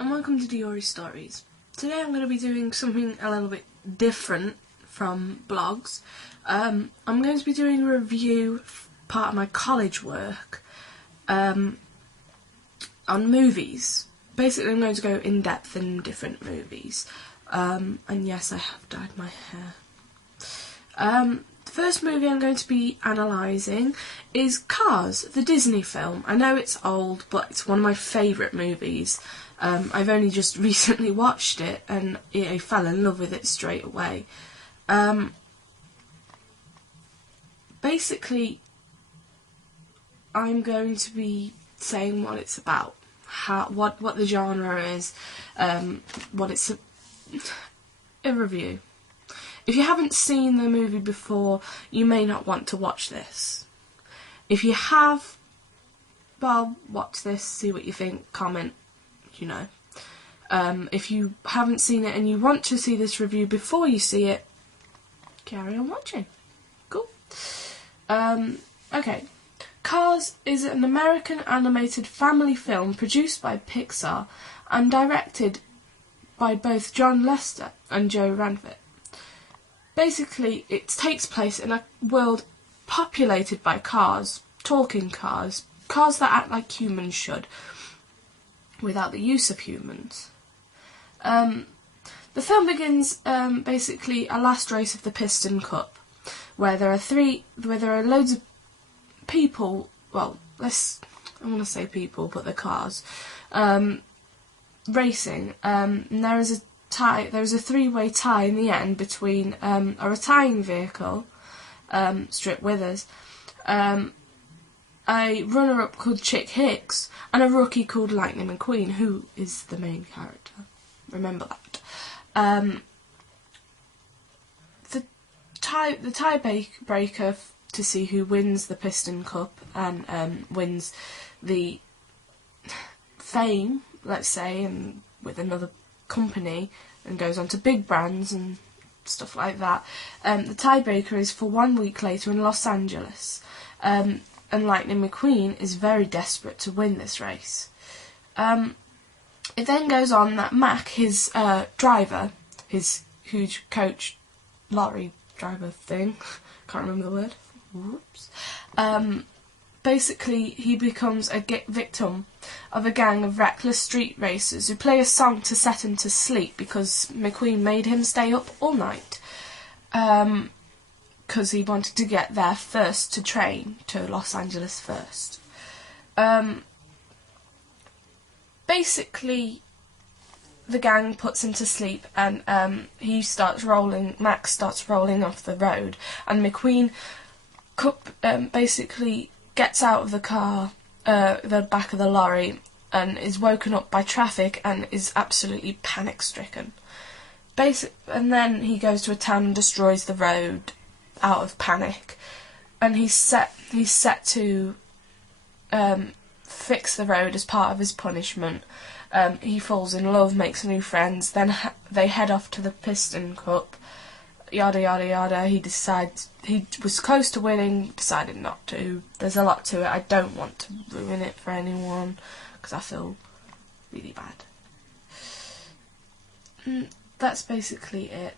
and welcome to Diouristorys. Today I'm going to be doing something a little bit different from blogs. I'm going to be doing a review, part of my college work, on movies. Basically I'm going to go in depth in different movies. And yes, I have dyed my hair. The first movie I'm going to be analysing is Cars, the Disney film. I know it's old, but it's one of my favourite movies. I've only just recently watched it and I fell in love with it straight away. Basically, I'm going to be saying what it's about, what the genre is, what it's a review. If you haven't seen the movie before, you may not want to watch this. If you have, well, watch this, see what you think, comment, you know. If you haven't seen it and you want to see this review before you see it, carry on watching. Cool. Okay. Cars is an American animated family film produced by Pixar and directed by both John Lester and Joe Ranvitt. Basically, it takes place in a world populated by cars, talking cars, cars that act like humans should, without the use of humans. The film begins basically a last race of the Piston Cup, where there are loads of people. Well, I want to say people, but they're cars, racing. And there is a tie. There is a three-way tie in the end between a retiring vehicle, Strip Withers, a runner-up called Chick Hicks, and a rookie called Lightning McQueen, who is the main character. Remember that. The tiebreaker to see who wins the Piston Cup and wins the fame, let's say, and with another company, and goes on to big brands and stuff like that. The tiebreaker is for 1 week later in Los Angeles. And Lightning McQueen is very desperate to win this race. It then goes on that Mac, his driver, his huge coach, lorry driver thing, can't remember the word, whoops, basically he becomes a victim of a gang of reckless street racers who play a song to set him to sleep because McQueen made him stay up all night. Because he wanted to get there first to train to Los Angeles first. Basically, the gang puts him to sleep and Max starts rolling off the road, and McQueen basically gets out of the car, the back of the lorry, and is woken up by traffic and is absolutely panic-stricken. And then he goes to a town and destroys the road out of panic, and he's set to fix the road as part of his punishment. He falls in love, makes new friends, then they head off to the Piston Cup, yada yada yada. He decides he was close to winning, decided not to. There's a lot to it. I don't want to ruin it for anyone because I feel really bad. That's basically it.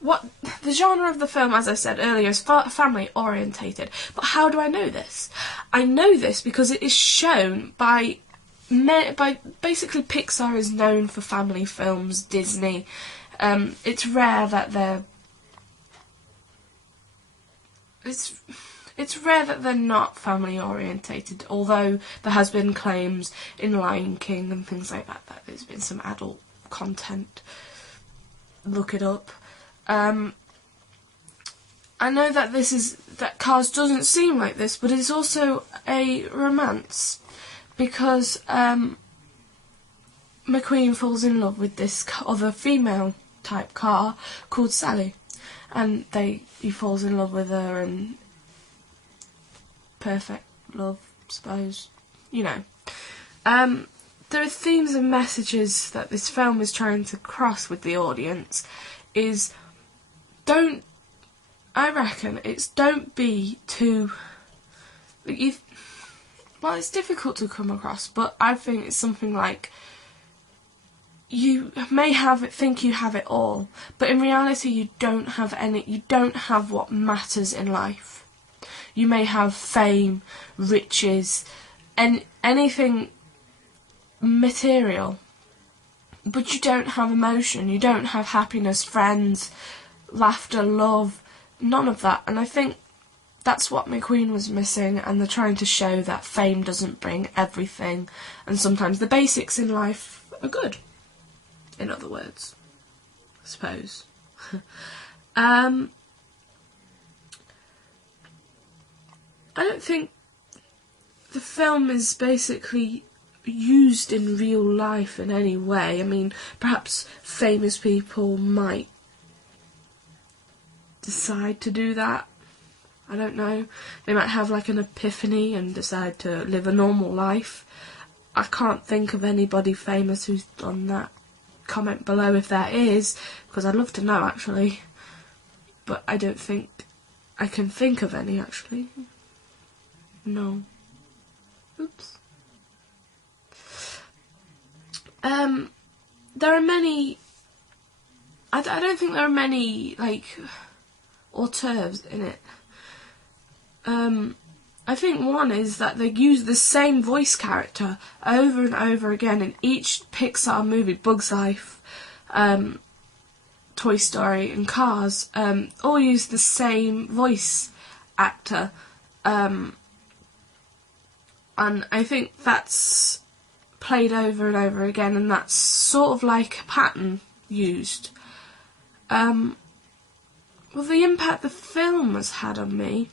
What the genre of the film, as I said earlier, is family orientated. But how do I know this? I know this because it is shown by basically Pixar is known for family films. Disney, it's rare that they're not family orientated. Although there has been claims in Lion King and things like that there's been some adult content. Look it up. I know that Cars doesn't seem like this, but it's also a romance because McQueen falls in love with this other female type car called Sally, and he falls in love with her, and perfect love, suppose, you know. There are themes and messages that this film is trying to cross with the audience. Is don't I reckon it's don't be too... Well, it's difficult to come across, but I think it's something like you may think you have it all, but in reality you don't have any. You don't have what matters in life. You may have fame, riches, and anything material, but you don't have emotion. You don't have happiness, friends, laughter, love, none of that. And I think that's what McQueen was missing, and they're trying to show that fame doesn't bring everything, and sometimes the basics in life are good, in other words, I suppose. I don't think the film is basically used in real life in any way. I mean, perhaps famous people might decide to do that. I don't know. They might have like an epiphany and decide to live a normal life. I can't think of anybody famous who's done that. Comment below if there is, because I'd love to know actually. But I don't think I can think of any actually. No. Oops. There are many... I don't think there are many, like, hors-d'oeuvres in it. I think one is that they use the same voice character over and over again in each Pixar movie. Bugs Life, Toy Story and Cars, all use the same voice actor. And I think that's played over and over again, and that's sort of like a pattern used. Well, the impact the film has had on me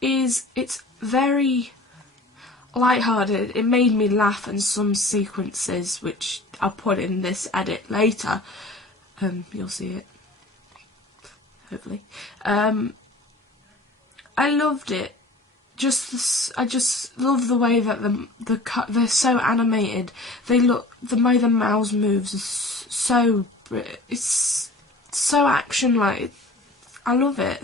is it's very lighthearted. It made me laugh in some sequences, which I'll put in this edit later. You'll see it, hopefully. I loved it. I just love the way that they're so animated. They look, the way the mouse moves is so, it's so action-like. I love it.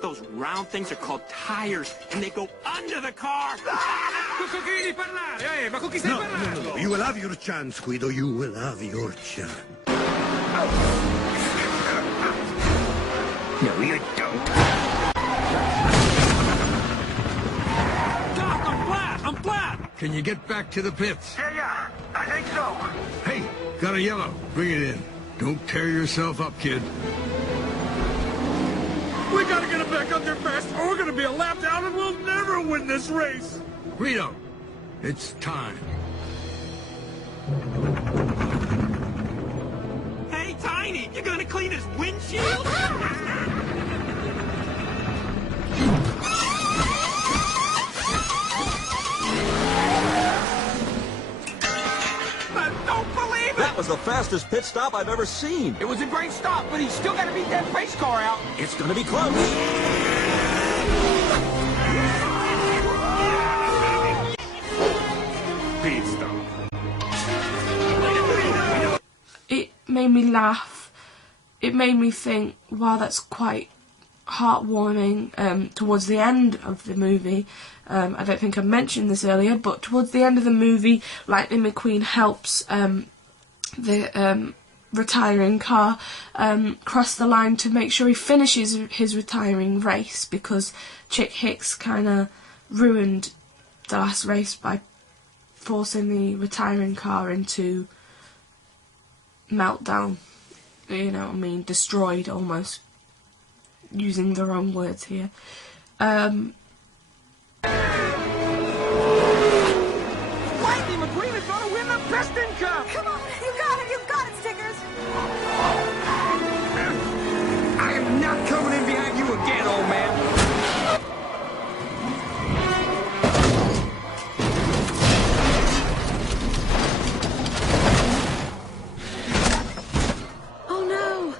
Those round things are called tires, and they go under the car. No. You will have your chance, Guido. You will have your chance. No, you don't. Doc, I'm flat! Can you get back to the pits? Yeah, I think so. Hey, got a yellow. Bring it in. Don't tear yourself up, kid. We gotta get him back up there fast, or we're gonna be a lap down and we'll never win this race. Guido, it's time. Hey, Tiny, you gonna clean his windshield? I don't believe it! That was the fastest pit stop I've ever seen. It was a great stop, but he's still gotta beat that race car out. It's gonna be close. Pit stop. It made me laugh. It made me think, wow, that's quite heartwarming. Towards the end of the movie, I don't think I mentioned this earlier, but towards the end of the movie, Lightning McQueen helps the retiring car cross the line to make sure he finishes his retiring race, because Chick Hicks kind of ruined the last race by forcing the retiring car into meltdown. You know what I mean? Destroyed, almost. Using the wrong words here. Lightning McQueen is gonna win the Piston Cup! Come on, you got it, Stickers! I am not coming in behind you again, old man! Oh no!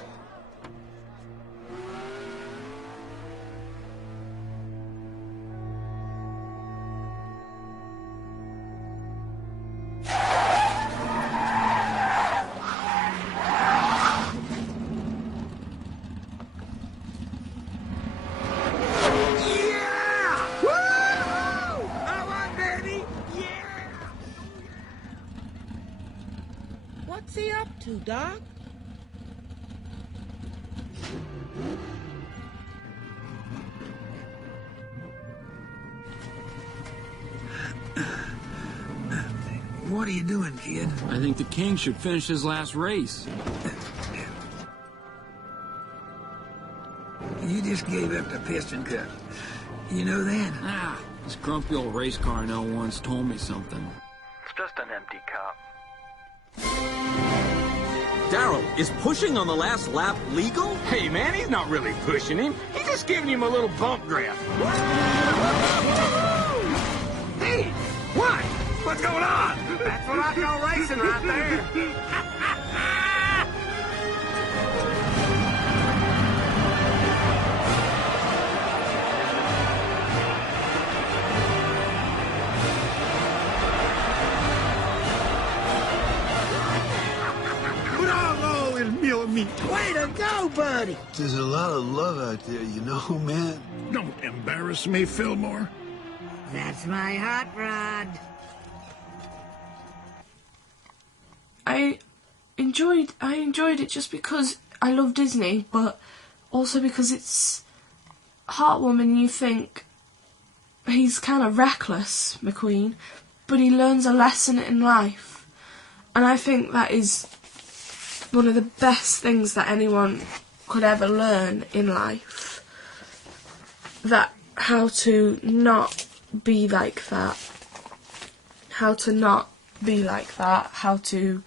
Doc? What are you doing, kid? I think the king should finish his last race. You just gave up the piston cup. You know that? Ah, this grumpy old race car I know once told me something. It's just an empty cup. Daryl, is pushing on the last lap legal? Hey, man, he's not really pushing him. He's just giving him a little bump draft. Hey, what? What's going on? That's what I call racing right there. Bravo, el mio amigo. Way to go, buddy! There's a lot of love out there, you know, man. Don't embarrass me, Fillmore. That's my hot rod. I enjoyed it just because I love Disney, but also because it's heartwarming. You think he's kind of reckless, McQueen, but he learns a lesson in life, and I think that is one of the best things that anyone could ever learn in life. That how to not be like that, how to not be like that, how to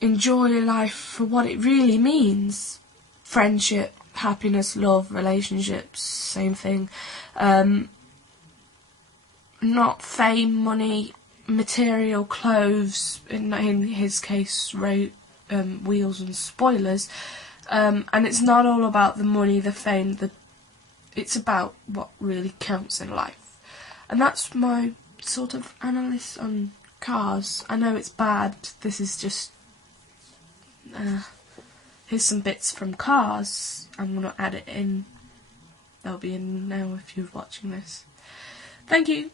enjoy life for what it really means. Friendship, happiness, love, relationships, same thing. Not fame, money, material, clothes, in his case, wheels and spoilers. And it's not all about the money, the fame, it's about what really counts in life. And that's my sort of analysis on Cars. I know it's bad, this is just here's some bits from Cars. I'm going to add it in. They'll be in now if you're watching this. Thank you.